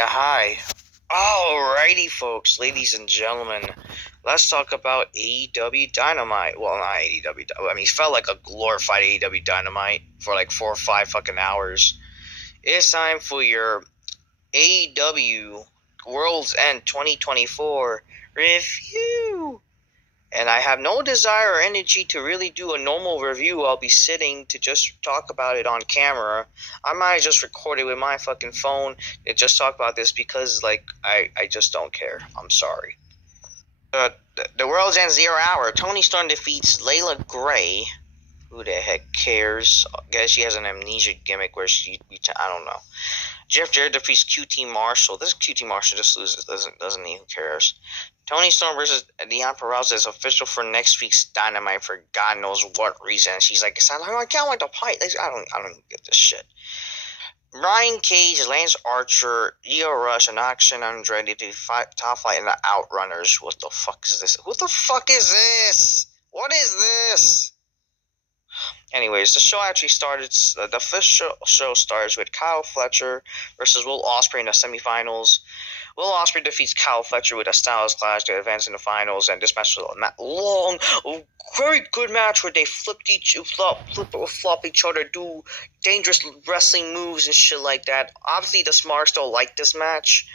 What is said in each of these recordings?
Yeah, hi. Alrighty, folks, ladies and gentlemen, let's talk about AEW Dynamite. Well, not AEW. I mean, it felt like a glorified AEW Dynamite for like 4 or 5 fucking hours. It's time for your AEW Worlds End 2024 review. And I have no desire or energy to really do a normal review. I'll be sitting to just talk about it on camera. I might just record it with my fucking phone and just talk about this because, like, I just don't care. I'm sorry. The World's End 0 Hour. Tony Storm defeats Layla Gray. Who the heck cares? I guess she has an amnesia gimmick where I don't know. Jeff Jarrett defeats QT Marshall. This QT Marshall just loses. Doesn't he? Who cares? Tony Storm versus Deonna Purrazzo is official for next week's Dynamite for God knows what reason. She's like, I can't wait to fight. I don't get this shit. Ryan Cage, Lance Archer, Io Rush, and Action Andretti to top flight in the Outrunners. What the fuck is this? What the fuck is this? What is this? Anyways, the show actually started. The official show starts with Kyle Fletcher versus Will Ospreay in the semifinals. Will Ospreay defeats Kyle Fletcher with a Styles Clash to advance in the finals, and this match was a long, very good match where they flop each other, do dangerous wrestling moves and shit like that. Obviously, the Smarts don't like this match,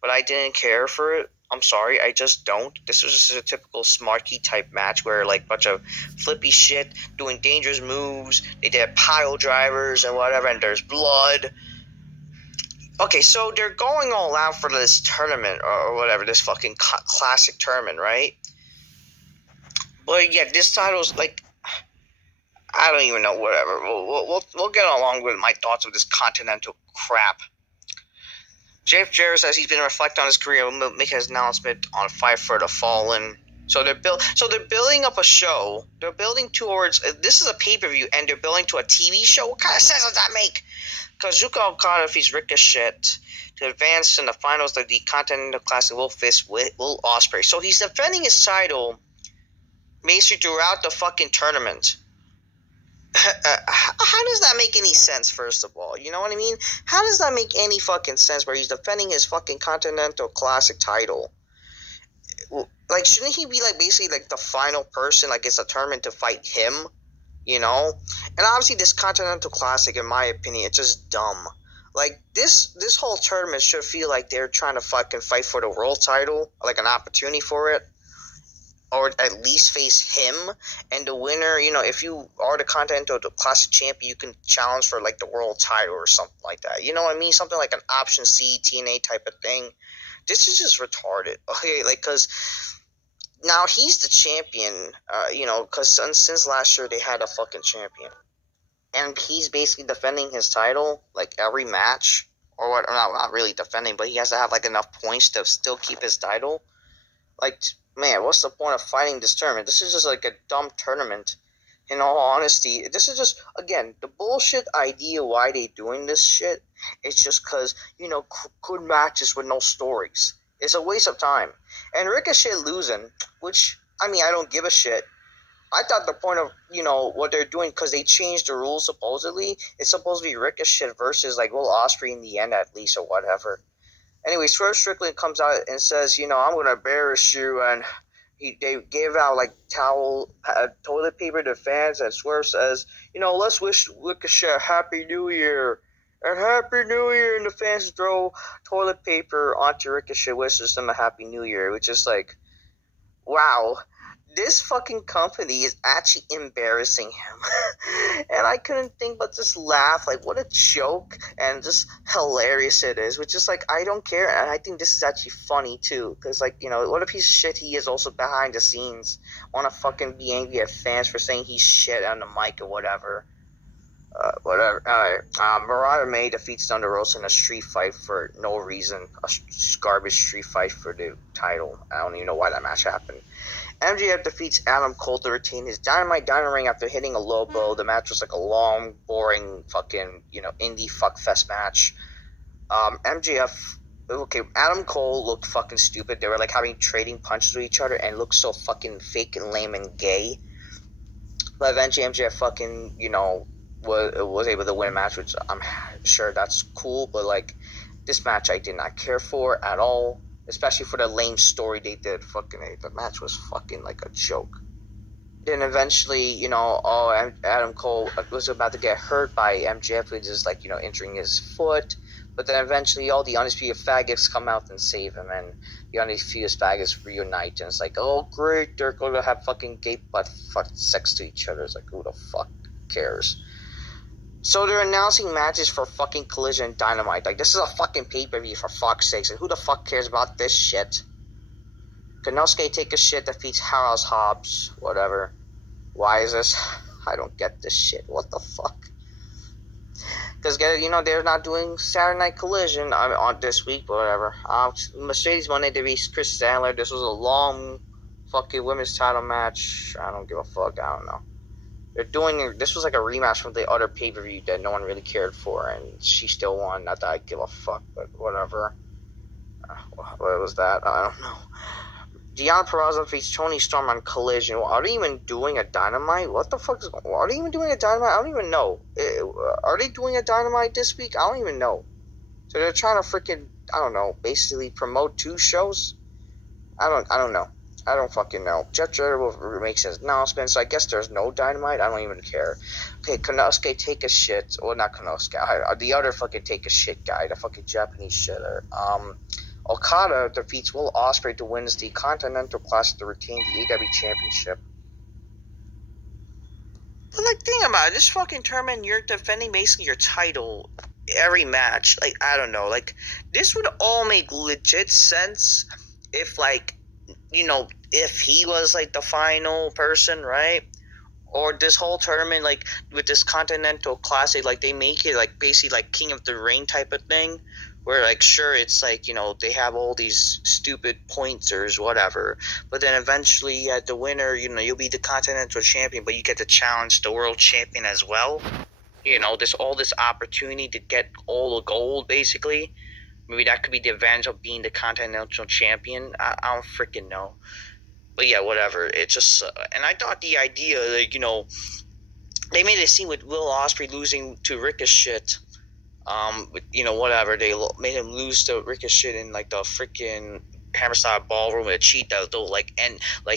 but I didn't care for it. I'm sorry, I just don't. This was just a typical Smarky type match where like a bunch of flippy shit, doing dangerous moves. They did pile drivers and whatever, and there's blood. Okay, so they're going all out for this tournament or whatever, this fucking classic tournament, right? But yeah, this title's like, I don't even know, whatever. We'll get along with my thoughts of this Continental crap. Jeff Jarrett says he's been reflecting on his career and will make his announcement on Fight for the Fallen. So they're building up a show. They're building towards this is a pay-per-view, and they're building to a TV show. What kind of sense does that make? Kazuchika Okada defeats Ricochet to advance in the finals of the Continental Classic. Will face Will Ospreay. So he's defending his title basically throughout the fucking tournament. How does that make any sense, first of all? You know what I mean? How does that make any fucking sense where he's defending his fucking Continental Classic title? Like, shouldn't he be, like, basically, like, the final person, like, it's a tournament to fight him? You know? And obviously this Continental Classic, in my opinion, it's just dumb. Like, this whole tournament should feel like they're trying to fucking fight for the world title, like an opportunity for it. Or at least face him, and the winner, you know, if you are the Continental Classic champion, you can challenge for, like, the world title or something like that. You know what I mean? Something like an Option C, TNA type of thing. This is just retarded. Okay, like, because now he's the champion, you know, because since last year they had a fucking champion. And he's basically defending his title, like, every match. Or what, not really defending, but he has to have, like, enough points to still keep his title. Like, man, what's the point of fighting this tournament? This is just like a dumb tournament. In all honesty, this is just, again, the bullshit idea why they doing this shit. It's just because, you know, good matches with no stories. It's a waste of time. And Ricochet losing, which, I mean, I don't give a shit. I thought the point of, you know, what they're doing, because they changed the rules supposedly, it's supposed to be Ricochet versus, like, Will Ospreay in the end at least or whatever. Anyway, Swerve Strickland comes out and says, you know, I'm going to embarrass you, and they gave out, like, toilet paper to fans, and Swerve says, you know, let's wish Ricochet a Happy New Year, and Happy New Year, and the fans throw toilet paper onto Ricochet, wishes them a Happy New Year, which is like, wow. This fucking company is actually embarrassing him. And I couldn't think but just laugh. Like, what a joke and just hilarious it is. Which is like, I don't care. And I think this is actually funny, too. Because, like, you know, what a piece of shit he is also behind the scenes. Want to fucking be angry at fans for saying he's shit on the mic or whatever. Whatever. Mariah May defeats Thunder Rosa in a street fight for no reason. A garbage street fight for the title. I don't even know why that match happened. MJF defeats Adam Cole to retain his Dynamite ring after hitting a low blow. The match was like a long, boring, fucking, you know, indie fuckfest match. Adam Cole looked fucking stupid. They were like having trading punches with each other and looked so fucking fake and lame and gay. But eventually MJF fucking, you know, was able to win a match, which I'm sure that's cool, but like, This match I did not care for at all, especially for the lame story they did. The match was fucking like a joke. Then eventually, Adam Cole was about to get hurt by MJF, which is like, injuring his foot. But then eventually all the Undisputed Faggots come out and save him, and the Undisputed Faggots reunite, and it's like, oh great, they're gonna have fucking gay butt sex to each other. It's like, who the fuck cares? So they're announcing matches for fucking Collision and Dynamite. Like, this is a fucking pay-per-view, for fuck's sakes, and who the fuck cares about this shit? Konosuke Take a Shit defeats House Hobbs, whatever. Why is this? I don't get this shit. What the fuck? Because, they're not doing Saturday Night Collision on this week, but whatever. Mercedes Monday defeats Chris Sandler. This was a long fucking women's title match. I don't give a fuck. I don't know. This was like a rematch from the other pay-per-view that no one really cared for, and she still won. Not that I give a fuck, but whatever. What was that? I don't know. Deonna Purrazzo defeats Toni Storm on Collision. Are they even doing a Dynamite? What the fuck is going on? Are they even doing a Dynamite? I don't even know. Are they doing a Dynamite this week? I don't even know. So they're trying to freaking, I don't know, basically promote 2 shows? I don't know. I don't fucking know. Jeff Jarrett will make his announcement, so I guess there's no Dynamite. I don't even care. Okay, Konosuke Take a Shit. Or not Konosuke. The other fucking Take a Shit guy. The fucking Japanese shitter. Okada defeats Will Ospreay to win the Continental Classic to retain the AEW Championship. But think about it. This fucking tournament, you're defending basically your title every match. I don't know. This would all make legit sense if, if he was, the final person, right? Or this whole tournament, with this Continental Classic, they make it, basically, King of the Ring type of thing. Where, sure, it's they have all these stupid pointers, whatever. But then eventually, the winner, you'll be the Continental Champion, but you get to challenge the World Champion as well. This opportunity to get all the gold, basically. Maybe that could be the advantage of being the Continental Champion. I don't freaking know. But yeah, whatever. It just... and I thought the idea, they made it seem with Will Ospreay losing to Ricochet... whatever, they made him lose to Ricochet in the freaking Hammerstyle Ballroom with a cheat that they'll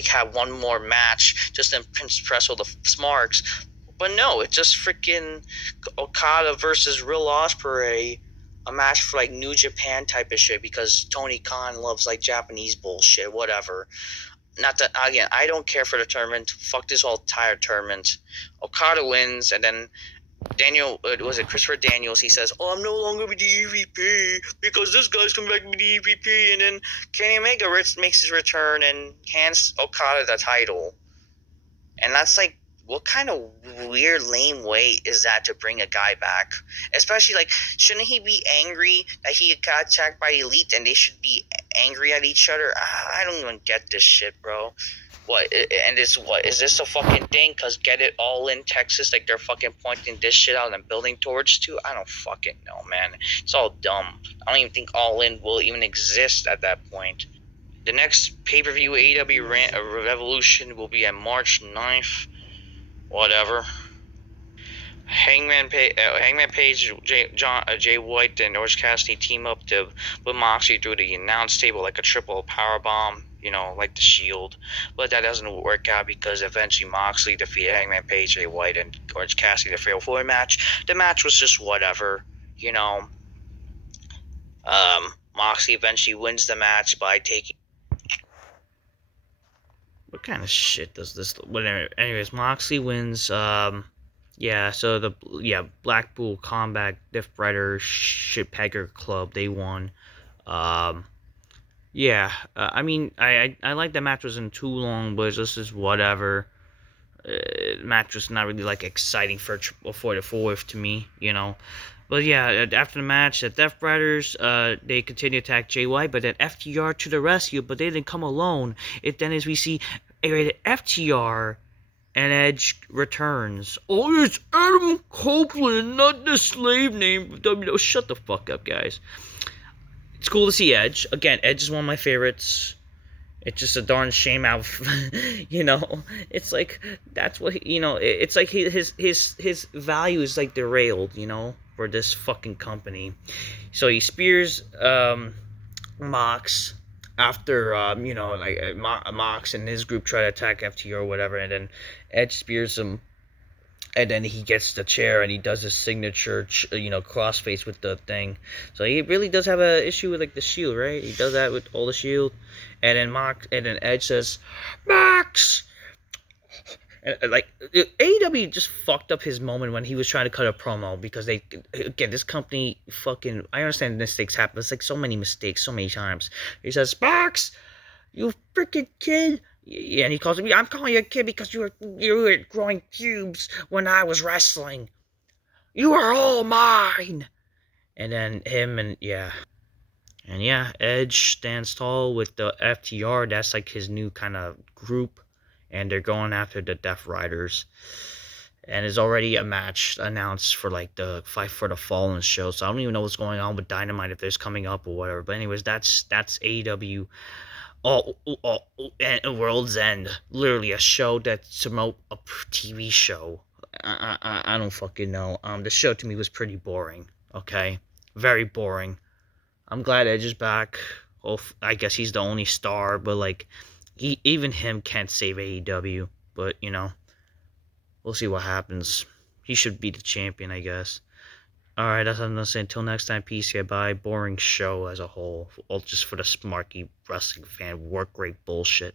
have one more match just to impress all the smarks. But no, it's just freaking Okada versus Will Ospreay, a match for New Japan type of shit because Tony Khan loves Japanese bullshit, whatever. Not that, again, I don't care for the tournament. Fuck this whole entire tournament. Okada wins, and then Christopher Daniels, he says, oh, I'm no longer with the EVP because this guy's coming back with the EVP, and then Kenny Omega makes his return and hands Okada the title. And that's what kind of weird, lame way is that to bring a guy back? Especially, shouldn't he be angry that he got attacked by Elite and they should be angry at each other? I don't even get this shit, bro. Is this a fucking thing? Because Get It All in Texas, they're fucking pointing this shit out and building towards to? I don't fucking know, man. It's all dumb. I don't even think All In will even exist at that point. The next pay-per-view AEW Revolution will be on March 9th. Whatever. Hangman Page, Jay White, and Orange Cassidy team up to put Moxley through the announce table like a triple powerbomb. Like the Shield. But that doesn't work out because eventually Moxley defeated Hangman Page, Jay White, and Orange Cassidy in the Fatal 4 match. The match was just whatever, Moxley eventually wins the match by taking... What kind of shit does this... Whatever. Anyways, Moxley wins, Blackpool Combat Death Rider Shitpegger Club, they won. I mean, I like the match wasn't too long, but it's just whatever. Match was not really exciting for the 4th to me, But yeah, after the match, the Death Riders, they continue to attack Jay White, but then FTR to the rescue, but they didn't come alone. Then as we see FTR and Edge returns. Oh, it's Adam Copeland, not the slave name of WWE. Shut the fuck up, guys. It's cool to see Edge. Again, Edge is one of my favorites. It's just a darn shame how, it's that's what, it's his value is derailed, for this fucking company. So he spears Mox after Mox and his group try to attack FTR or whatever, and then Edge spears him, and then he gets the chair and he does his signature crossface with the thing. So he really does have a issue with like the Shield, right? He does that with all the Shield, and then Edge says, Mox. And, like, AEW just fucked up his moment when he was trying to cut a promo, because this company fucking, I understand mistakes happen. It's like so many mistakes so many times. He says, Box, you freaking kid. Yeah, and he calls me, I'm calling you a kid because you were growing pubes when I was wrestling. You are all mine. And then Edge stands tall with the FTR. That's like his new kind of group, and they're going after the Death Riders. And there's already a match announced for like the Fight for the Fallen show. So I don't even know what's going on with Dynamite, if there's coming up or whatever. But anyways, that's AEW Worlds End. Literally a show that's about a TV show. I don't fucking know. The show to me was pretty boring. Okay, very boring. I'm glad Edge is back. I guess he's the only star, but like, even him can't save AEW. But we'll see what happens. He should be the champion, I guess. Alright, that's what I'm gonna say. Until next time, peace. Yeah, bye. Boring show as a whole. All just for the smarky wrestling fan. Work rate bullshit.